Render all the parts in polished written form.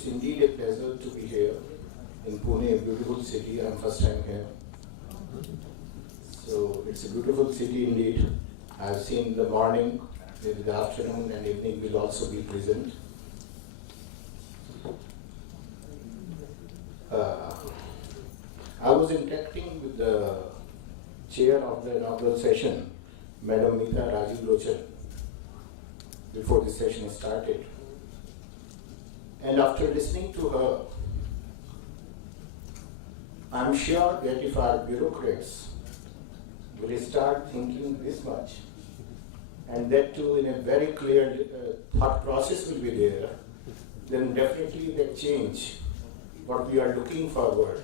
It's indeed a pleasure to be here in Pune, a beautiful city. I'm first time here. So it's a beautiful city indeed. I've seen the morning, maybe the afternoon and evening will also be present. I was interacting with the chair of the inaugural session, Madam Meeta Rajiv Lochan, before the session started. And after listening to her, I'm sure that if our bureaucrats will start thinking this much, and that too in a very clear thought process will be there, then definitely that change, what we are looking forward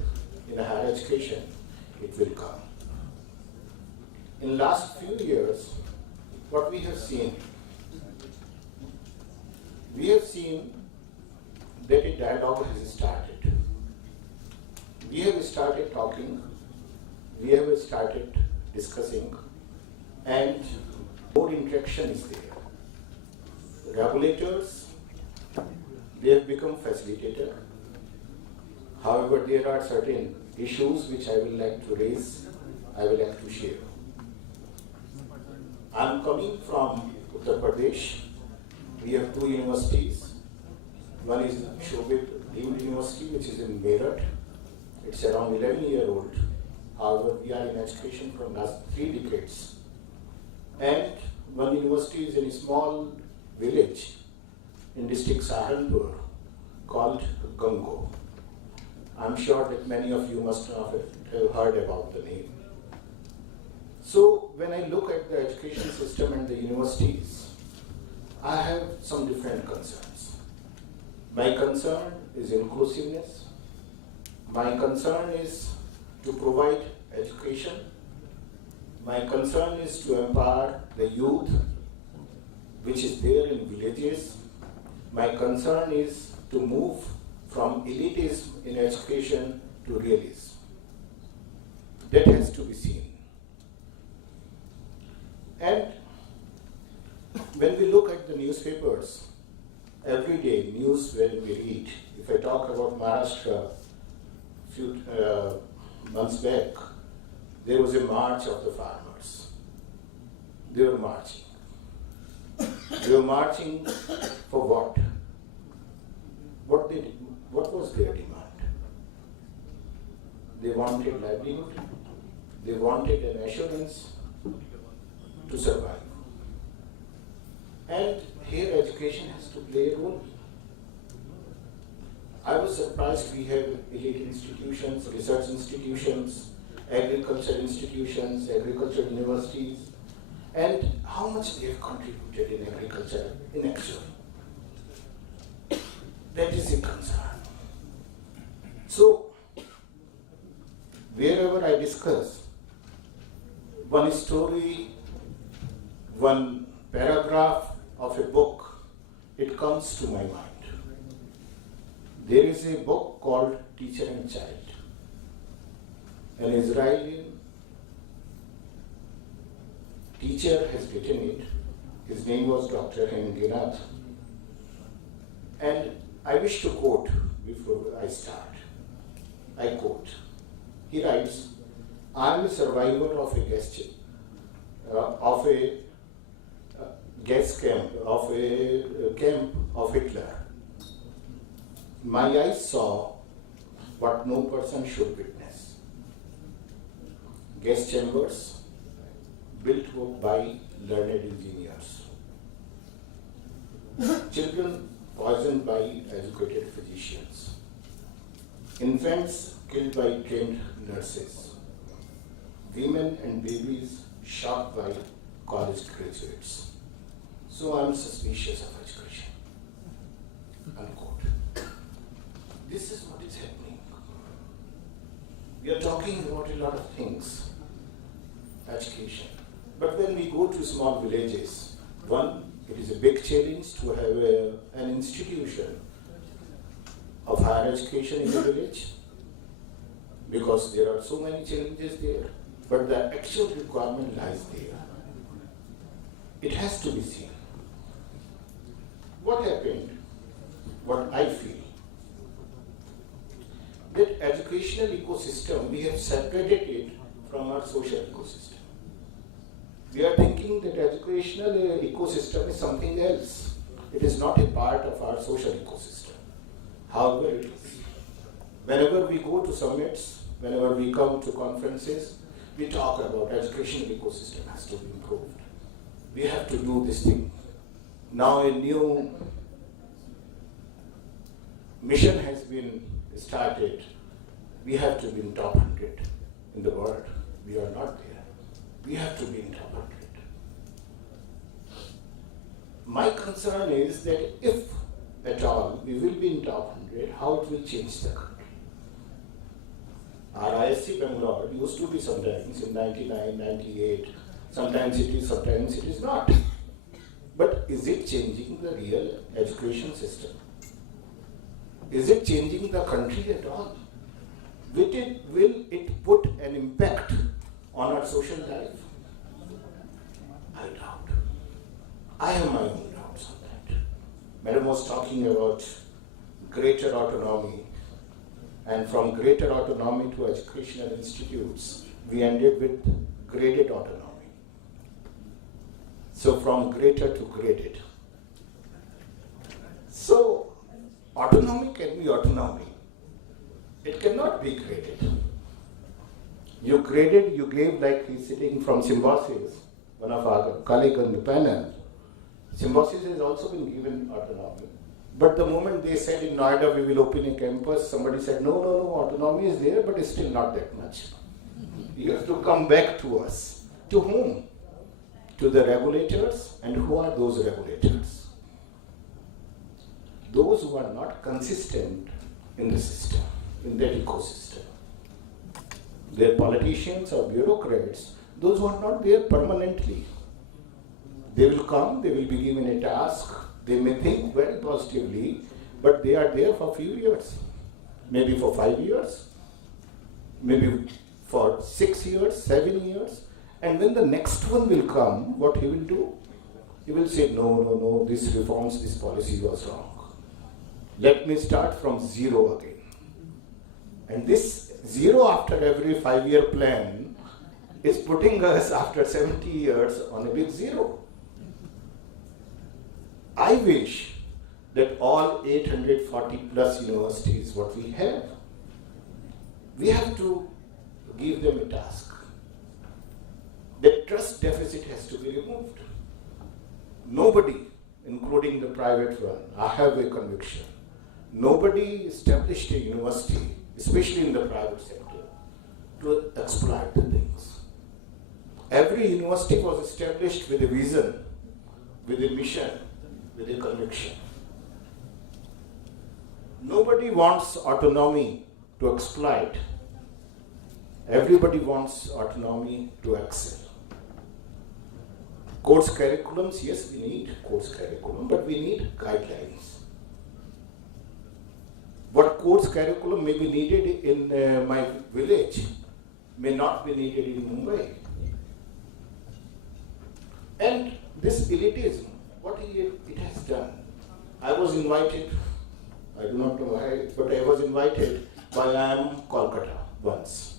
in higher education, it will come. In last few years, what we have seen that a dialogue has started. We have started talking, we have started discussing, and more interaction is there. Regulators, they have become facilitator. However, there are certain issues which I will like to raise, I will like to share. I am coming from Uttar Pradesh. We have two universities. One is Shobhit University, which is in Meerut. It's around 11-year-old. However, we are in education from last 3 decades. And one university is in a small village in district Saharanpur called Gango. I'm sure that many of you must have heard about the name. So when I look at the education system and the universities, I have some different concerns. My concern is inclusiveness. My concern is to provide education. My concern is to empower the youth, which is there in villages. My concern is to move from elitism in education to realism. That has to be seen. And when we look at the newspapers, every day news when we read, if I talk about Maharashtra, few months back, there was a march of the farmers. They were marching. They were marching for what? What was their demand? They wanted livelihood. They wanted an assurance to survive. And here education has to play a role. I was surprised we have elite institutions, research institutions, agriculture institutions, agriculture universities, and how much they have contributed in agriculture in action. That is a concern. So, wherever I discuss one story, one paragraph of a book, it comes to my mind. There is a book called Teacher and Child. An Israeli teacher has written it. His name was Dr. Henry. And I wish to quote before I start. I quote. He writes, I am a survivor of a gas camp of Hitler. My eyes saw what no person should witness. Gas chambers built by learned engineers. Children poisoned by educated physicians. Infants killed by trained nurses. Women and babies shot by college graduates. So I'm suspicious of education. Unquote. This is what is happening. We are talking about a lot of things, education. But when we go to small villages, one, it is a big challenge to have an institution of higher education in the village because there are so many challenges there, but the actual requirement lies there. It has to be seen. What happened, what I feel, educational ecosystem, we have separated it from our social ecosystem. We are thinking that educational ecosystem is something else. It is not a part of our social ecosystem. However, it is. Whenever we go to summits, whenever we come to conferences, we talk about educational ecosystem has to be improved. We have to do this thing. Now a new mission has been started. We have to be in top 100 in the world. We are not there. We have to be in top 100. My concern is that if at all we will be in top 100, how it will change the country. Our ISC Bangalore used to be sometimes in 99, 98, sometimes it is, sometimes it is not. But is it changing the real education system? Is it changing the country at all? Will it put an impact on our social life? I doubt. I have my own doubts on that. Madam was talking about greater autonomy, and from greater autonomy to educational institutes, we ended with graded autonomy. So from greater to graded. So autonomy can be autonomy. It cannot be graded. You graded, you gave, like he's sitting from Symbiosis, one of our colleagues on the panel. Symbiosis has also been given autonomy. But the moment they said in Noida we will open a campus, somebody said no, autonomy is there, but it's still not that much. You have to come back to us. To whom? To the regulators. And who are those regulators? Those who are not consistent in the system, in that ecosystem. They're politicians or bureaucrats, those who are not there permanently. They will come, they will be given a task, they may think very positively, but they are there for a few years, maybe for 5 years, maybe for 6 years, 7 years, and when the next one will come, what he will do? He will say, no, this reforms, this policy was wrong. Let me start from zero again. And this zero after every 5-year plan is putting us after 70 years on a big zero. I wish that all 840 plus universities, what we have to give them a task. The trust deficit has to be removed. Nobody, including the private one, I have a conviction, nobody established a university, especially in the private sector, to exploit the things. Every university was established with a vision, with a mission, with a conviction. Nobody wants autonomy to exploit. Everybody wants autonomy to excel. Course curriculums, yes, we need course curriculum, but we need guidelines. What course curriculum may be needed in my village may not be needed in Mumbai. And this elitism, what it has done. I was invited, I do not know why, but I was invited by IIM Kolkata once.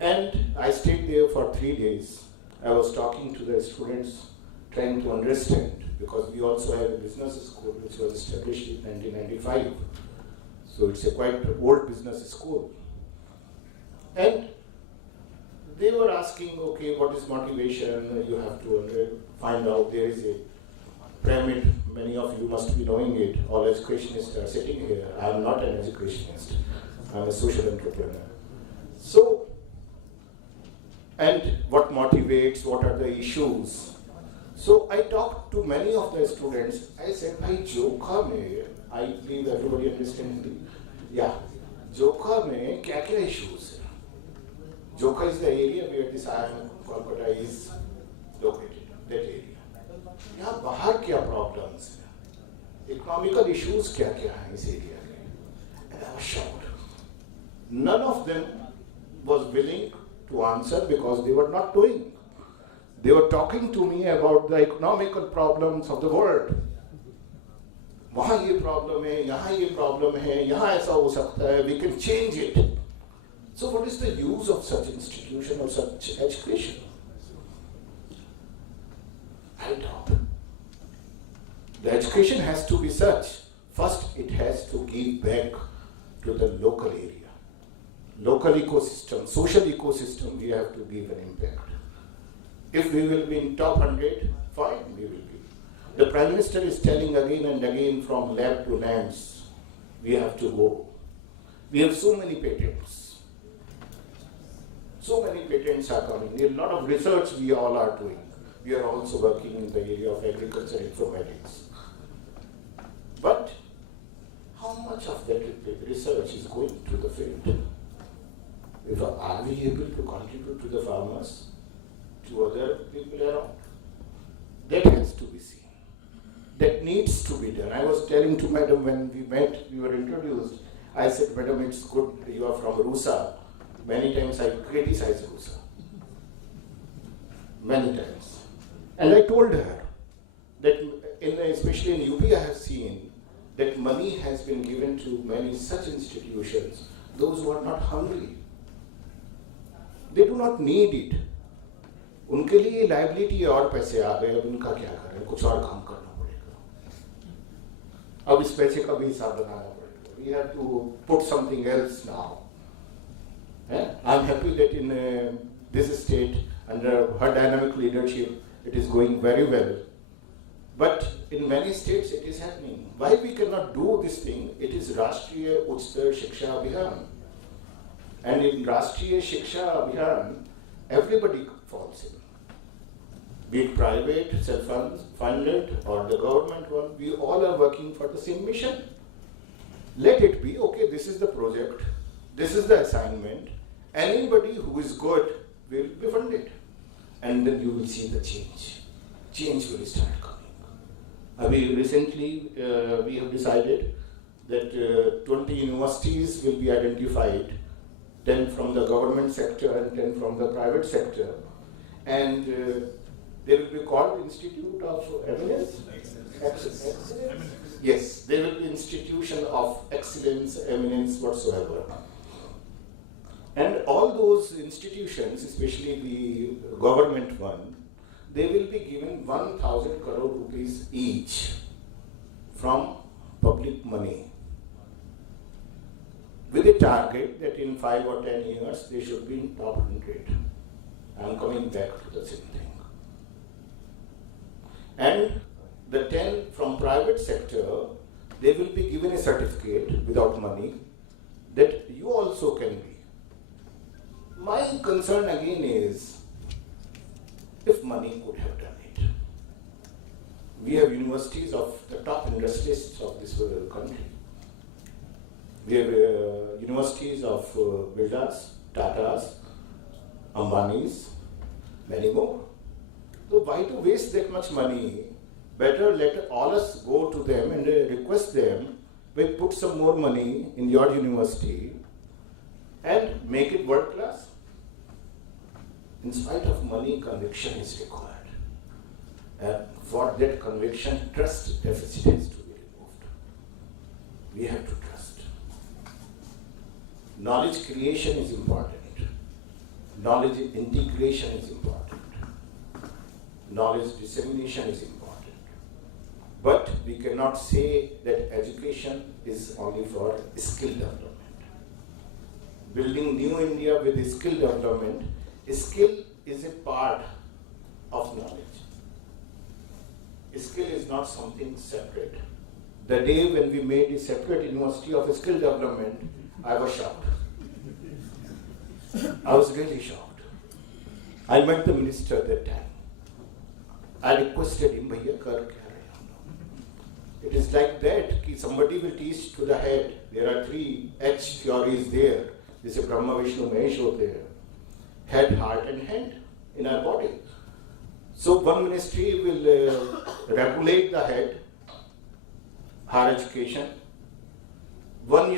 And I stayed there for 3 days. I was talking to the students, trying to understand, because we also have a business school which was established in 1995. So it's a quite old business school. And they were asking, okay, what is motivation? You have to find out. There is a pyramid. Many of you must be knowing it. All educationists are sitting here. I am not an educationist. I am a social entrepreneur. So, and what motivates? What are the issues? So I talked to many of the students. I said, Joka mein, I believe everybody understands me. Yeah, Joka mein kya issues? Joka is the area where this IIM Kolkata is located, that area. यहाँ बाहर क्या problems हैं? Economical issues क्या हैं इस area में? And I was shocked. None of them was willing to answer because they were not doing. They were talking to me about the economical problems of the world. वहाँ ये problem है, यहाँ ये problem है, यहाँ ऐसा हो सकता है, we can change it. So what is the use of such institution or such education? I doubt. The education has to be such. First, it has to give back to the local area. Local ecosystem, social ecosystem, we have to give an impact. If we will be in top 100, fine, we will be. The Prime Minister is telling again and again from lab to lands, we have to go. We have so many patents. So many patents are coming. A lot of research we all are doing. We are also working in the area of agriculture informatics. But how much of that research is going to the field? Are we able to contribute to the farmers, to other people around? That has to be seen. That needs to be done. I was telling to Madam when we met, we were introduced, I said, Madam, it's good you are from Rusa. Many times I criticize Rusa. Many times. And I told her that, especially in UP, I have seen that money has been given to many such institutions, those who are not hungry. They do not need it. उनके लिए liability और पैसे आ गए, अब उनका क्या करें, कुछ और काम करना पड़ेगा. अब इस पैसे का भी हिसाब बनाना पड़ेगा. We have to put something else now. I'm happy that in this state, under her dynamic leadership, it is going very well. But in many states it is happening. Why we cannot do this thing? It is Rashtriya Uchtar Shiksha Abhiyan. And in Rashtriya Shiksha Abhiyan, everybody falls in. Be it private, self-funded, or the government one, we all are working for the same mission. Let it be, okay, this is the project, this is the assignment. Anybody who is good will be funded. And then you will see the change. Change will start coming. Recently, we have decided that 20 universities will be identified, 10 from the government sector and 10 from the private sector. And they will be called Institute of Eminence? Excellence. Yes, they will be institution of excellence, eminence, whatsoever. And all those institutions, especially the government one, they will be given 1,000 crore rupees each from public money, with a target that in 5 or 10 years they should be in top 100. I am coming back to the same thing. And the 10 from private sector, they will be given a certificate without money that you also can be. My concern again is, if money could have done it. We have universities of the top industrialists of this country. We have universities of Birlas, Tatas, Ambanis, many more. So why to waste that much money? Better let all us go to them and request them, we put some more money in your university and make it world class. In spite of money, conviction is required. For that conviction, trust deficit has to be removed. We have to trust. Knowledge creation is important. Knowledge integration is important. Knowledge dissemination is important. But we cannot say that education is only for skill development. Building new India with skill development, skill is a part of knowledge. Skill is not something separate. The day when we made a separate university of skill development, I was shocked. I was really shocked. I met the minister at that time. I requested him, Bhaiya, kar kya rahe hum log? It is like that, ki somebody will teach to the head. There are 3 H theories there. This is Brahma, Vishnu, Mahesh hote hain. Head, heart and hand in our body. So one ministry will regulate the head, higher education. One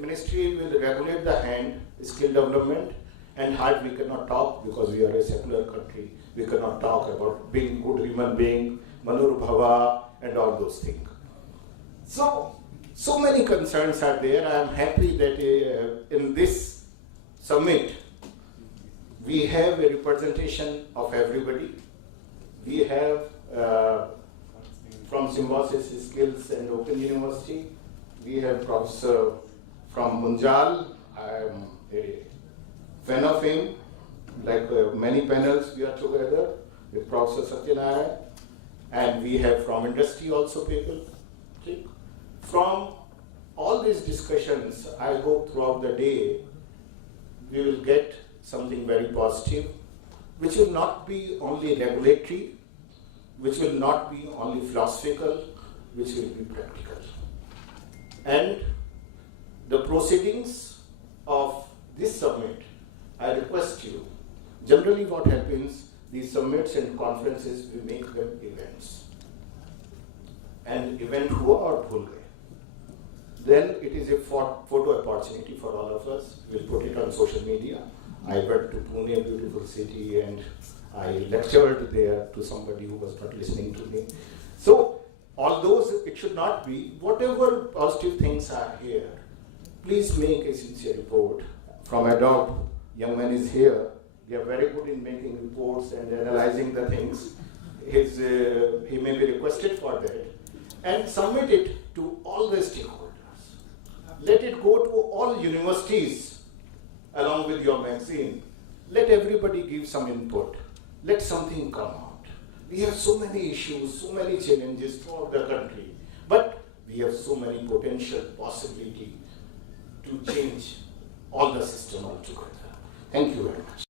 ministry will regulate the hand, skill development, and heart we cannot talk because we are a secular country. We cannot talk about being good human being, Manur Bhava, and all those things. So many concerns are there. I am happy that in this summit, we have a representation of everybody. We have from Symbiosis Skills and Open University, we have Professor from Munjal. I am a fan of him. Like many panels, we are together with Professor Satyanarayan. And we have from industry also people. Okay. From all these discussions, I hope throughout the day, we will get something very positive, which will not be only regulatory, which will not be only philosophical, which will be practical. And the proceedings of this summit, I request you, generally what happens, these summits and conferences, we make them events. And event hua or bhul gaye. Then it is a photo opportunity for all of us. We'll put it on social media. I went to Pune, a beautiful city, and I lectured there to somebody who was not listening to me. So, all those, it should not be, whatever positive things are here, please make a sincere report. From Adobe, young man is here. We are very good in making reports and analyzing the things. He may be requested for that. And submit it to all the stakeholders. Let it go to all universities along with your magazine. Let everybody give some input. Let something come out. We have so many issues, so many challenges throughout the country, but we have so many potential possibility to change all the system altogether. Thank you very much.